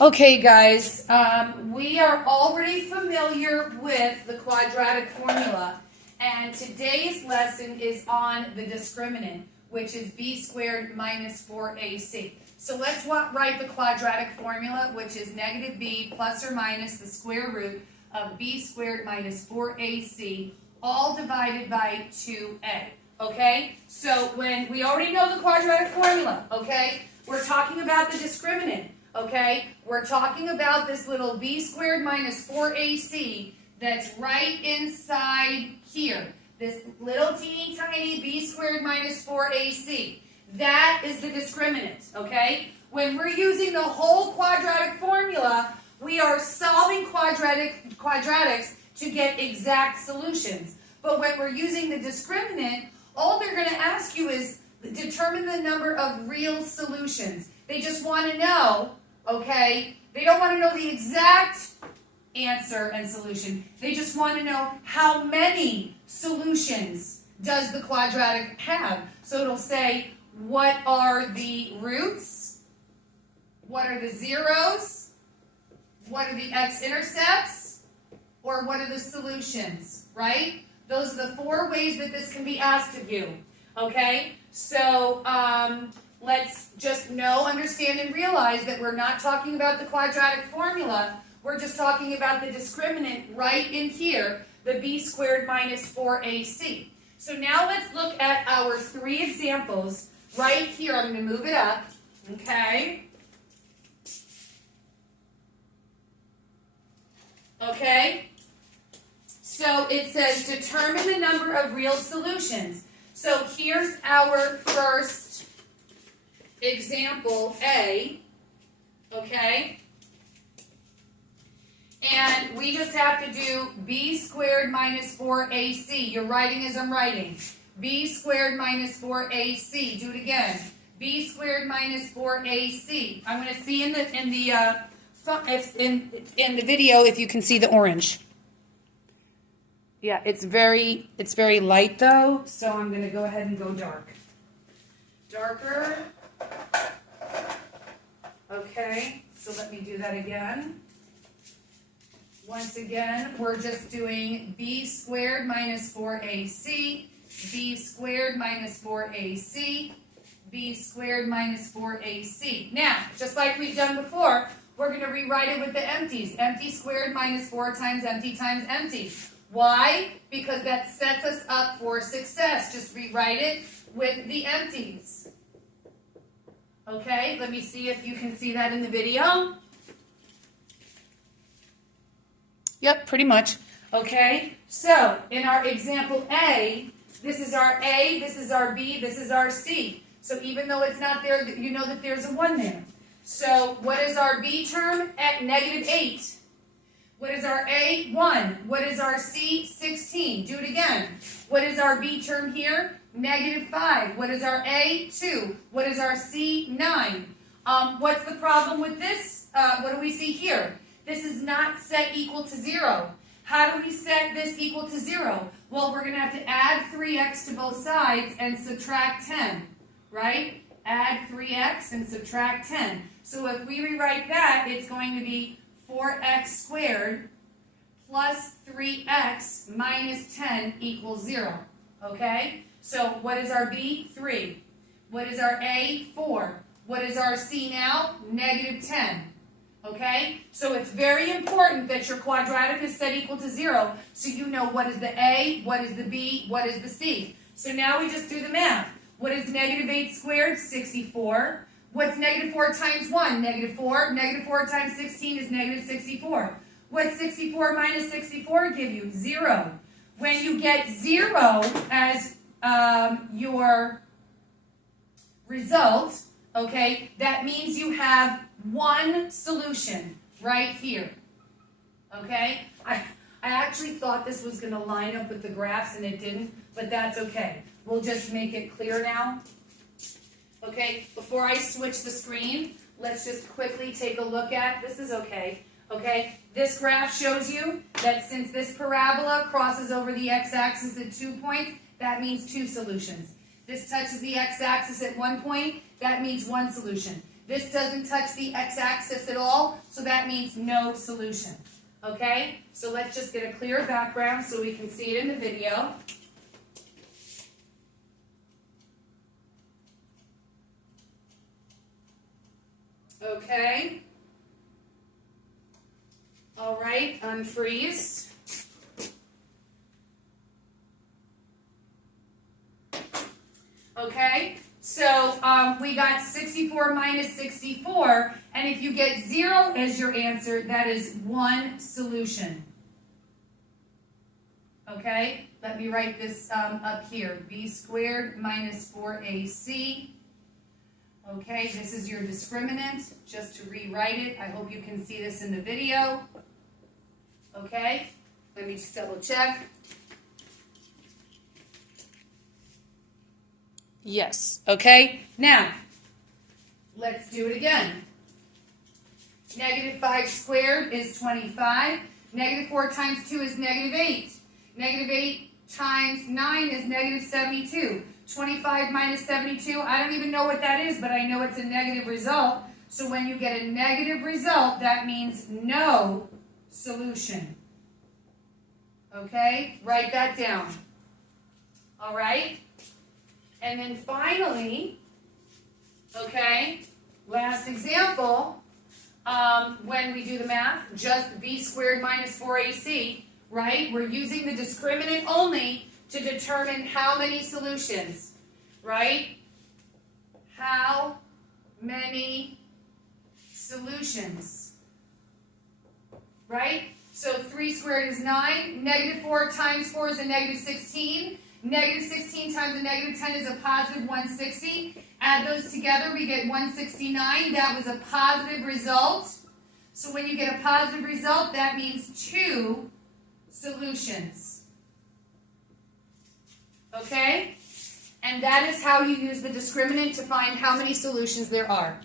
Okay, guys, we are already familiar with the quadratic formula, and today's lesson is on the discriminant, which is b squared minus 4ac. So let's write the quadratic formula, which is negative b plus or minus the square root of b squared minus 4ac, all divided by 2a. Okay? So when we already know the quadratic formula, okay? We're talking about the discriminant. Okay, we're talking about this little b squared minus 4ac that's right inside here. This little teeny tiny b squared minus 4ac. That is the discriminant, okay? When we're using the whole quadratic formula, we are solving quadratics to get exact solutions. But when we're using the discriminant, all they're going to ask you is determine the number of real solutions. They just want to know. Okay, they don't want to know the exact answer and solution. They just want to know how many solutions does the quadratic have. So it'll say, what are the roots? What are the zeros? What are the x-intercepts? Or what are the solutions, right? Those are the 4 ways that this can be asked of you. Okay, so let's just know, understand, and realize that we're not talking about the quadratic formula. We're just talking about the discriminant right in here, the b squared minus 4ac. So now let's look at our 3 examples right here. I'm going to move it up, okay? Okay? So it says determine the number of real solutions. So here's our first example A, okay? And we just have to do b squared minus 4ac. You're writing as I'm writing. b squared minus 4ac. Do it again. b squared minus 4ac. I'm going to see in the video if you can see the orange. Yeah, it's very light though, so I'm going to go ahead and go dark. Darker. Okay, so let me do that again. Once again, we're just doing b squared minus 4ac, b squared minus 4ac, b squared minus 4ac. Now, just like we've done before, we're going to rewrite it with the empties. Empty squared minus 4 times empty times empty. Why? Because that sets us up for success. Just rewrite it with the empties. Okay, let me see if you can see that in the video. Yep, pretty much. Okay, so in our example A, this is our A, this is our B, this is our C. So even though it's not there, you know that there's a 1 there. So what is our B term? At negative 8. What is our A? 1. What is our C? 16. Do it again. What is our B term here? Negative 5. What is our A? 2. What is our C? 9. What's the problem with this? What do we see here? This is not set equal to 0. How do we set this equal to 0? Well, we're going to have to add 3x to both sides and subtract 10, right? Add 3x and subtract 10. So if we rewrite that, it's going to be 4x squared plus 3x minus 10 equals 0. Okay? So what is our B? 3. What is our A? 4. What is our C now? Negative 10. Okay? So it's very important that your quadratic is set equal to 0 so you know what is the A, what is the B, what is the C. So now we just do the math. What is negative 8 squared? 64. What's negative 4 times 1? Negative 4. Negative 4 times 16 is negative 64. What's 64 minus 64 give you? 0. When you get 0 as your result, okay, that means you have 1 solution right here. Okay? I actually thought this was going to line up with the graphs and it didn't, but that's okay. We'll just make it clear now. Okay, before I switch the screen, let's just quickly take a look at, this is okay, this graph shows you that since this parabola crosses over the x-axis at 2 points, that means 2 solutions. This touches the x-axis at 1 point, that means 1 solution. This doesn't touch the x-axis at all, so that means no solution. Okay? So let's just get a clear background so we can see it in the video. Okay. All right, unfreeze. Okay, so we got 64 minus 64, and if you get 0 as your answer, that is one solution. Okay, let me write this up here. B squared minus 4AC. Okay, this is your discriminant, just to rewrite it. I hope you can see this in the video. Okay, let me just double check. Yes, okay. Now, let's do it again. Negative 5 squared is 25. Negative 4 times 2 is negative 8. Negative 8 times 9 is negative 72. 25 minus 72, I don't even know what that is, but I know it's a negative result. So when you get a negative result, that means no solution. Okay, write that down. All right? And then finally, okay, last example, when we do the math, just b squared minus 4ac, right? We're using the discriminant only to determine how many solutions, right? How many solutions, right? So 3 squared is 9. Negative 4 times 4 is a negative 16. Negative 16 times a negative 10 is a positive 160. Add those together, we get 169. That was a positive result. So when you get a positive result, that means 2 solutions. Okay? And that is how you use the discriminant to find how many solutions there are.